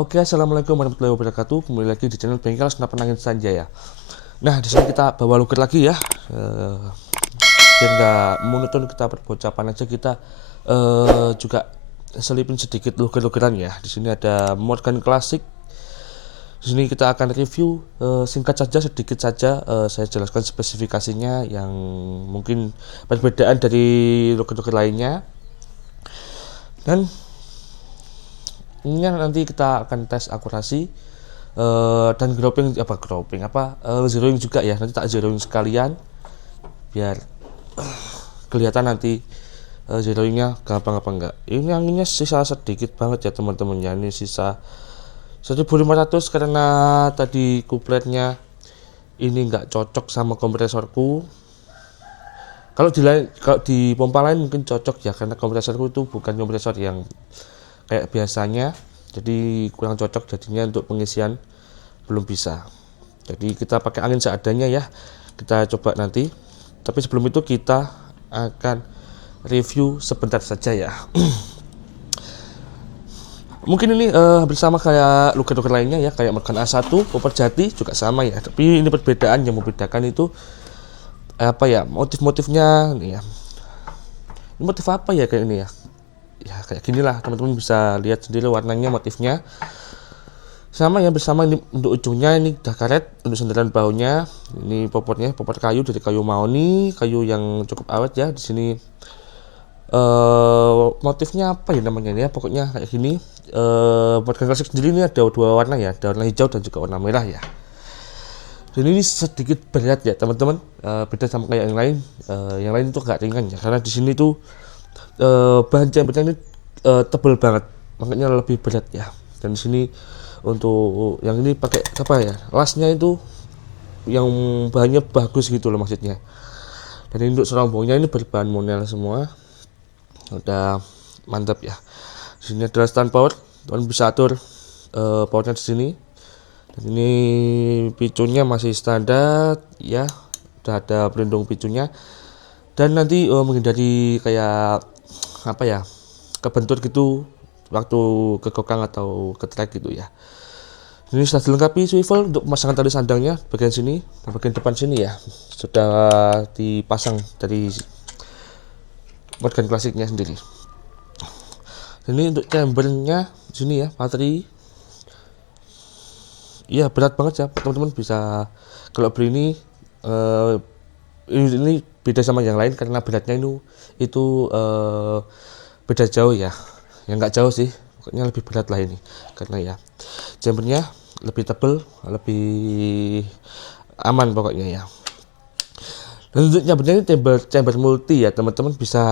Oke, assalamualaikum warahmatullahi wabarakatuh. Kembali lagi di channel Bengkel Senapan Angin Sanjaya. Nah, di sini kita bawa luker lagi ya. Biar nggak monoton kita perbocapan aja, kita juga selipin sedikit luker-lukeran ya. Di sini ada Morgan Classic. Di sini kita akan review singkat saja, sedikit saja. Saya jelaskan spesifikasinya yang mungkin perbedaan dari luker-luker lainnya. Dan ini nanti kita akan tes akurasi dan zeroing juga ya. Nanti tak zeroing sekalian biar kelihatan nanti zeroingnya gampang apa enggak. Ini anginnya sisa sedikit banget ya teman-teman ya. Ini sisa 1500 karena tadi kupletnya ini enggak cocok sama kompresorku. Kalau di pompa lain mungkin cocok ya, karena kompresorku itu bukan kompresor yang kayak biasanya, jadi kurang cocok, jadinya untuk pengisian belum bisa. Jadi kita pakai angin seadanya ya, kita coba nanti. Tapi sebelum itu kita akan review sebentar saja ya. Mungkin ini bersama kayak luker-luker lainnya ya, kayak Morgan A1, Popper Jati juga sama ya. Tapi ini perbedaan yang membedakan itu apa ya, motif-motifnya nih ya. Ini motif apa ya kayak ini ya? Ya kayak gini lah, teman-teman bisa lihat sendiri warnanya, motifnya sama ya. Bersama ini untuk ujungnya ini udah karet, untuk sandaran baunya ini popotnya popot kayu dari kayu mahoni, kayu yang cukup awet ya. Di sini motifnya apa ya namanya ya, pokoknya kayak gini. Morgan Classic sendiri ini ada dua warna ya, ada warna hijau dan juga warna merah ya. Dan ini sedikit berat ya teman-teman, beda sama kayak yang lain. Yang lain itu agak ringan ya, karena di sini tuh bahan chambernya ini tebal banget, makanya lebih berat ya. Dan di sini untuk yang ini pakai apa ya, lasnya itu yang bahannya bagus gitu loh maksudnya. Dan ini untuk serombongnya ini berbahan monel semua, udah mantap ya. Di sini adalah stand power, teman bisa atur powernya di sini. Dan ini picunya masih standar ya, udah ada pelindung picunya. Dan nanti menghindari kayak apa ya, kebentur gitu waktu kekokang atau ketrek gitu ya. Ini sudah dilengkapi swivel untuk pemasangan tali sandangnya bagian sini dan bagian depan sini ya, sudah dipasang dari Morgan Classicnya sendiri. Ini untuk chambernya di sini ya, materi iya berat banget ya teman-teman. Bisa kalau beli ini beda sama yang lain karena beratnya itu beda jauh ya. Yang nggak jauh sih, pokoknya lebih berat lah ini, karena ya chambernya lebih tebal, lebih aman pokoknya ya. Dan untuk chambernya ini chamber multi ya teman-teman. Bisa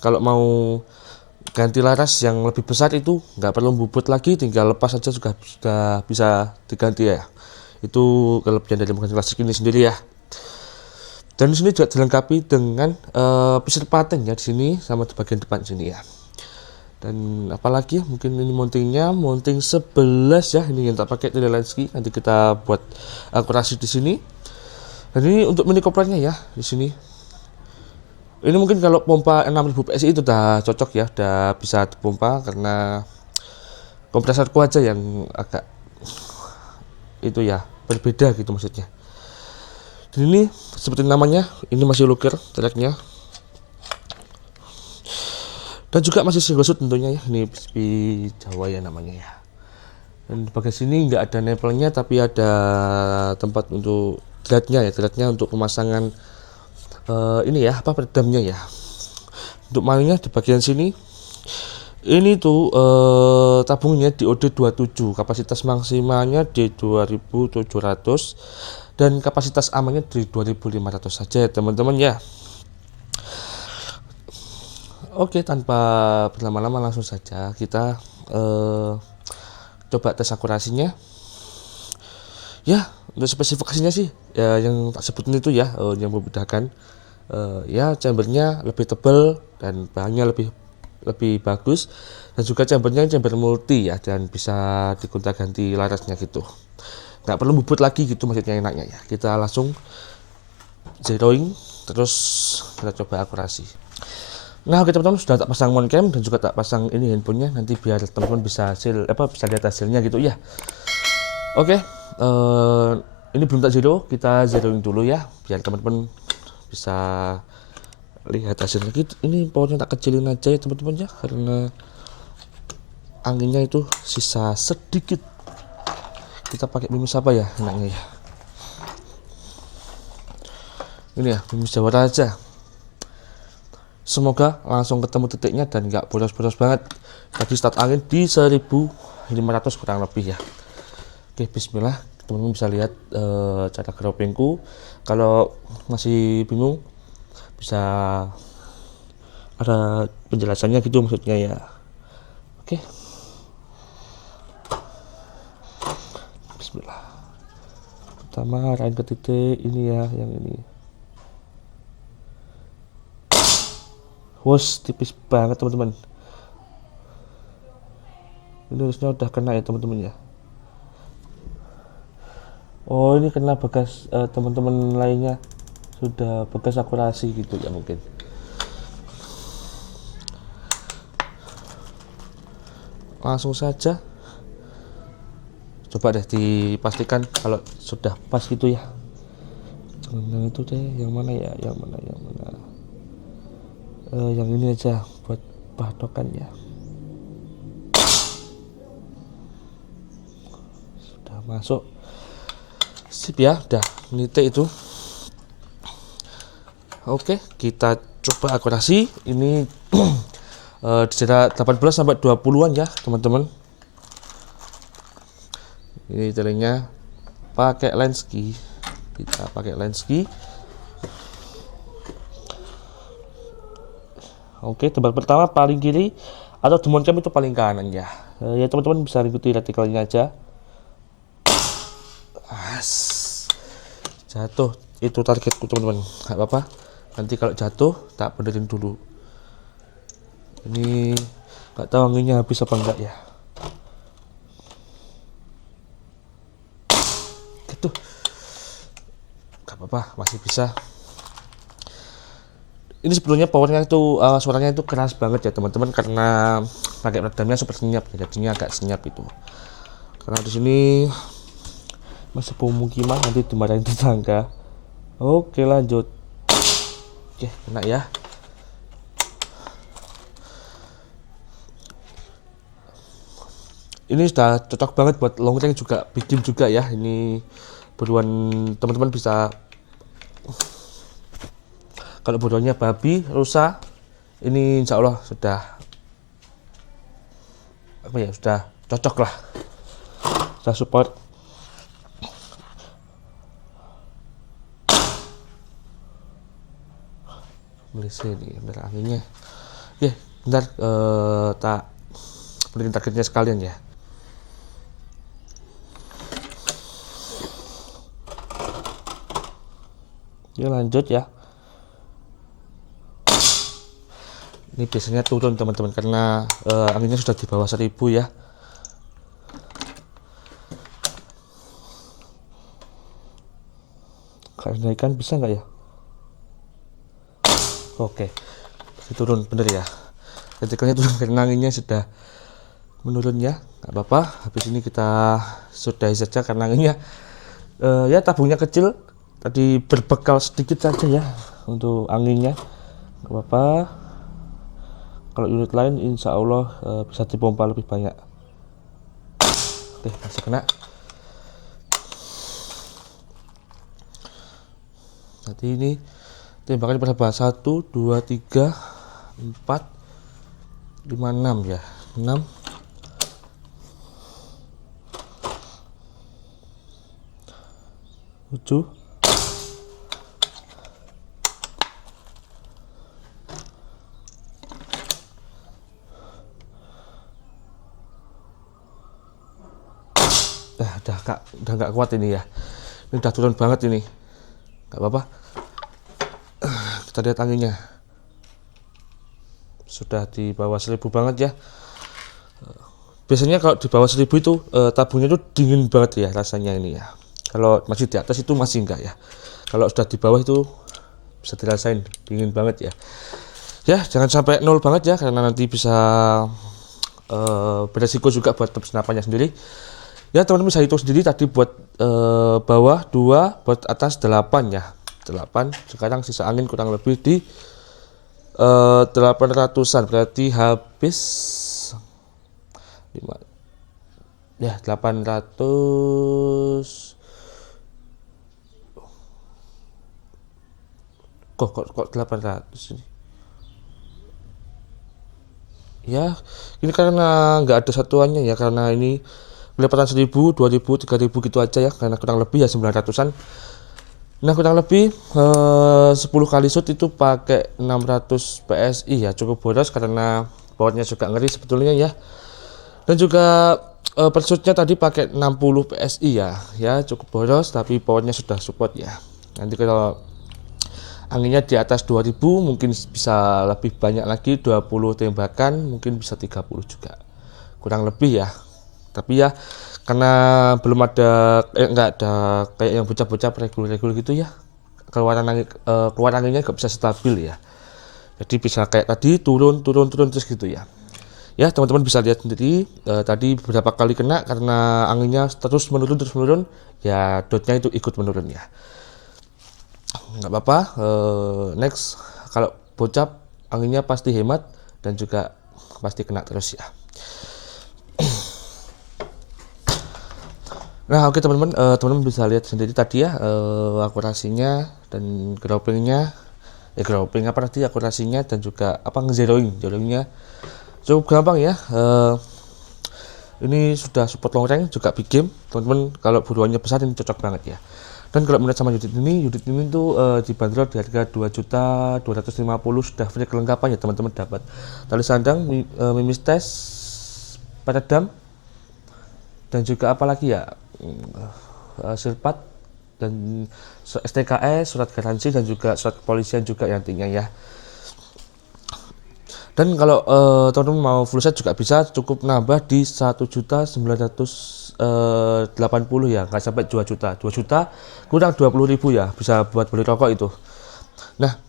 kalau mau ganti laras yang lebih besar itu nggak perlu bubut lagi, tinggal lepas saja sudah bisa diganti ya. Itu kelebihan dari Morgan Classic ini sendiri ya. Dan di sini juga dilengkapi dengan pisir paten ya di sini, sama di bagian depan sini ya. Dan apalagi mungkin ini mounting 11 ya, ini yang tak pakai Telelensky, nanti kita buat akurasi di sini. Dan ini untuk mini koplernya ya di sini. Ini mungkin kalau pompa 6000 PSI itu udah cocok ya, udah bisa dipompa, karena kompresorku aja yang agak itu ya, berbeda gitu maksudnya. Dan ini seperti namanya, ini masih luker treknya, dan juga masih single shoot tentunya ya. Ini PSP Jawa ya namanya ya. Dan di bagian sini nggak ada nempelnya, tapi ada tempat untuk threadnya ya, threadnya untuk pemasangan ini ya, apa, peredamnya ya. Untuk mainnya di bagian sini ini tuh tabungnya di OD27, kapasitas maksimalnya di 2700 dan kapasitas amannya di 2500 saja ya teman-teman ya. Oke, tanpa berlama-lama langsung saja kita coba tes akurasinya ya. Untuk spesifikasinya sih ya, yang tak sebutin itu ya, yang membedakan ya, chambernya lebih tebal dan bahannya lebih bagus, dan juga chamber multi ya, dan bisa digonta-ganti larasnya gitu, nggak perlu bubut lagi gitu maksudnya, enaknya ya. Kita langsung zeroing terus kita coba akurasi. Nah oke teman-teman, sudah tak pasang moncam dan juga tak pasang ini handphonenya, nanti biar teman-teman bisa bisa lihat hasilnya gitu ya. Oke, ini belum tak zero, kita zeroin dulu ya biar teman-teman bisa lihat hasilnya. Ini powernya tak kecilin aja ya teman-teman ya, karena anginnya itu sisa sedikit. Kita pakai mimis apa ya enaknya ya, ini ya mimis Jawara aja. Semoga langsung ketemu titiknya dan nggak boros-boros banget. Tadi start angin di 1500 kurang lebih ya. Oke, bismillah. Teman-teman bisa lihat cara gropingku. Kalau masih bingung bisa ada penjelasannya gitu maksudnya ya. Oke, bismillah. Pertama arahin ke titik ini ya, yang ini. Wos, tipis banget teman-teman. Ini harusnya udah kena ya teman-teman ya. Oh, ini kena bekas teman-teman lainnya sudah bekas akurasi gitu ya mungkin. Langsung saja coba deh dipastikan kalau sudah pas gitu ya. Jangan yang itu deh, yang mana ya, yang mana yang ini aja buat patokannya. Sudah masuk, sip ya, udah nitik itu. Oke, kita coba akurasi ini di jarak 18 sampai 20-an ya teman-teman. Ini telingnya pakai lenski, kita pakai lenski. Oke, tempat pertama paling kiri atau di moncam itu paling kanan ya. Ya teman-teman bisa ikuti retikelnya aja. Jatuh, itu targetku teman-teman. Gak apa-apa, nanti kalau jatuh tak benerin dulu. Ini gak tahu anginnya habis apa enggak ya. Gitu, gak apa-apa, masih bisa. Ini sebelumnya powernya itu suaranya itu keras banget ya teman-teman, karena pakai redamnya super senyap ya, jadinya agak senyap itu. Karena di sini masih pemukiman, nanti dimarahin tetangga. Oke, lanjut. Oke, kena ya. Ini sudah cocok banget buat long range juga, bikin juga ya. Ini buruan teman-teman bisa. Kalau bodohnya babi, rusa, ini insya Allah sudah apa ya, sudah cocok lah, sudah support. Melise nih bentar anginnya. Oke, bentar tak beliin targetnya sekalian ya. Ya lanjut ya. Ini biasanya turun teman-teman karena anginnya sudah di bawah 1000 ya. Kalau naikkan bisa nggak ya? Oke, turun bener ya. Retikelnya turun karena anginnya sudah menurun ya. Nggak apa-apa. Habis ini kita sudahi saja karena anginnya ya tabungnya kecil. Tadi berbekal sedikit saja ya untuk anginnya. Nggak apa-apa. Kalau unit lain insya Allah bisa dipompa lebih banyak. Oke, masih kena. Nanti ini tembakannya berapa? 1, 2, 3, 4, 5, 6 ya. 6. Tujuh. Udah nggak kuat ini ya. Ini udah turun banget ini. Nggak apa-apa. Kita lihat anginnya. Sudah di bawah 1000 banget ya. Biasanya kalau di bawah 1000 itu tabungnya itu dingin banget ya rasanya ini ya. Kalau masih di atas itu masih enggak ya. Kalau sudah di bawah itu bisa dirasain dingin banget ya. Ya jangan sampai nol banget ya, karena nanti bisa beresiko juga buat senapannya sendiri. Ya teman-teman bisa hitung sendiri tadi buat bawah 2, buat atas 8 ya, 8. Sekarang sisa angin kurang lebih di 800-an, berarti habis 5 ya 800. Kok 800 ini ya. Ini karena nggak ada satuannya ya, karena ini pendapatan 1000, 2000, 3000 gitu aja ya, karena kurang lebih ya 900-an. Nah kurang lebih 10 kali shoot itu pakai 600 PSI ya, cukup boros karena powernya juga ngeri sebetulnya ya. Dan juga per shootnya tadi pakai 60 PSI ya cukup boros, tapi powernya sudah support ya. Nanti kalau anginnya di atas 2000 mungkin bisa lebih banyak lagi, 20 tembakan mungkin bisa 30 juga kurang lebih ya. Tapi ya karena belum ada nggak ada kayak yang bocah-bocah regul gitu ya, keluar anginnya nggak bisa stabil ya, jadi bisa kayak tadi turun terus gitu ya. Ya teman-teman bisa lihat sendiri tadi beberapa kali kena karena anginnya terus menurun ya, dotnya itu ikut menurun ya. Nggak apa-apa, next kalau bocap anginnya pasti hemat dan juga pasti kena terus ya. Nah oke teman-teman, teman-teman bisa lihat sendiri tadi ya akurasinya dan groupingnya, grouping apa nanti akurasinya dan juga apa zeroingnya cukup gampang ya. Ini sudah support long range juga big game teman-teman, kalau buruannya besar ini cocok banget ya. Dan kalau menurut sama unit ini tuh dibanderol di harga 2.250.000, sudah free kelengkapan ya teman-teman, dapat tali sandang, mimis tes, peredam, dan juga apalagi ya sirpat dan STKS, surat garansi dan juga surat kepolisian juga nantinya ya. Dan kalau teman-teman mau full set juga bisa, cukup nambah di 1.980.000 ya, nggak sampai 2 juta kurang 20.000 ya, bisa buat beli rokok itu. Nah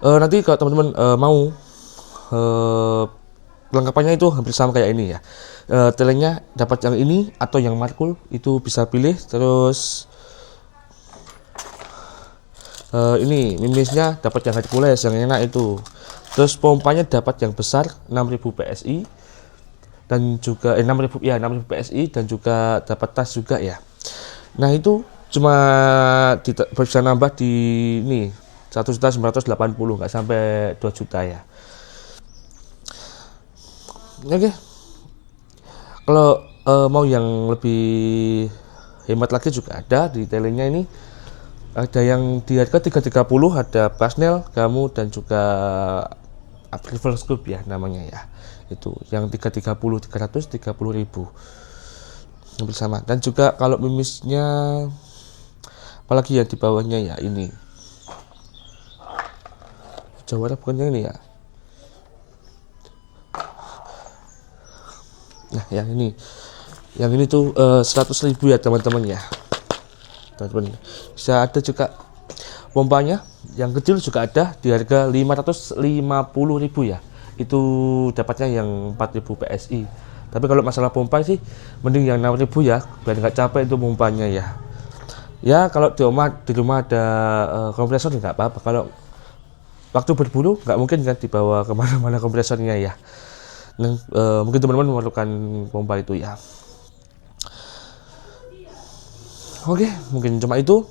nanti kalau teman-teman mau kelengkapannya itu hampir sama kayak ini ya. Telenya dapat yang ini atau yang markul itu bisa pilih. Terus ini mimisnya dapat yang Hercules yang enak itu. Terus pompanya dapat yang besar 6000 PSI dan juga 6000 PSI dan juga dapat tas juga ya. Nah itu cuma bisa nambah di ini 1.980.000, nggak sampai 2 juta ya. Oke. Kalau mau yang lebih hemat lagi juga ada di telenya ini. Ada yang di harga 330, ada Pasnel, Gamu dan juga Approval Scoop ya namanya ya. Itu yang 330 330.000 hampir sama. Dan juga kalau mimisnya apalagi yang di bawahnya ya, ini Jawara bukannya ini ya. Nah yang ini tuh 100.000 ya teman-teman ya. Teman-teman bisa ada juga pompanya yang kecil juga ada di harga 550.000 ya, itu dapatnya yang 4.000 PSI. Tapi kalau masalah pompa sih mending yang 6.000 ya, biar nggak capek itu pompanya ya. Ya kalau di rumah ada kompresor nggak apa-apa, kalau waktu berburu nggak mungkin kan dibawa kemana-mana kompresornya ya. Nah, mungkin teman-teman memerlukan pompa itu ya. Oke, mungkin cuma itu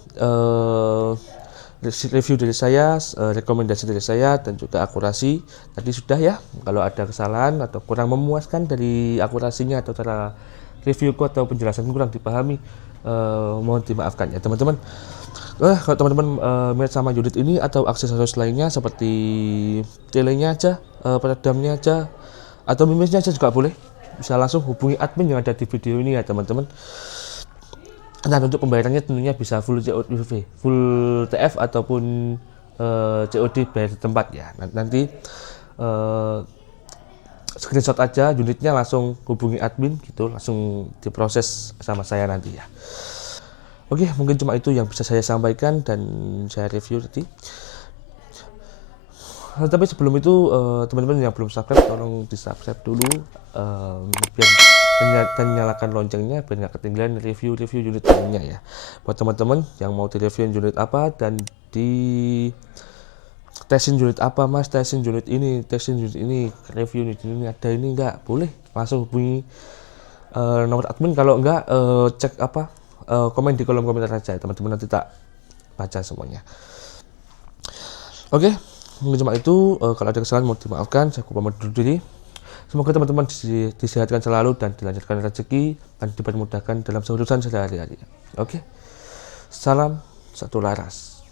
review dari saya, rekomendasi dari saya dan juga akurasi tadi sudah ya. Kalau ada kesalahan atau kurang memuaskan dari akurasinya atau cara reviewku atau penjelasan kurang dipahami, mohon dimaafkan ya teman-teman. Kalau teman-teman minat sama unit ini atau aksesoris lainnya seperti telenya aja, peredamnya aja, atau mimisnya aja juga boleh, bisa langsung hubungi admin yang ada di video ini ya teman-teman. Nah untuk pembayarannya tentunya bisa full COD, full TF ataupun COD bayar di tempat ya. Nanti screenshot aja unitnya, langsung hubungi admin gitu, langsung diproses sama saya nanti ya. Oke, mungkin cuma itu yang bisa saya sampaikan dan saya review tadi. Tapi sebelum itu teman-teman yang belum subscribe tolong di subscribe dulu, biar dan nyalakan loncengnya biar nggak ketinggalan review unit lainnya ya. Buat teman-teman yang mau di-review unit apa dan di tesin unit apa, mas, tesin unit ini, review unit ini ada ini enggak, boleh langsung hubungi nomor admin. Kalau enggak cek komen di kolom komentar aja, teman-teman, nanti tak baca semuanya. Oke, mungkin cuma itu. Kalau ada kesalahan mohon dimaafkan, saya pamit dulu diri. Semoga teman-teman disehatkan selalu dan dilancarkan rezeki dan dipermudahkan dalam urusan sehari-hari. Oke, salam satu laras.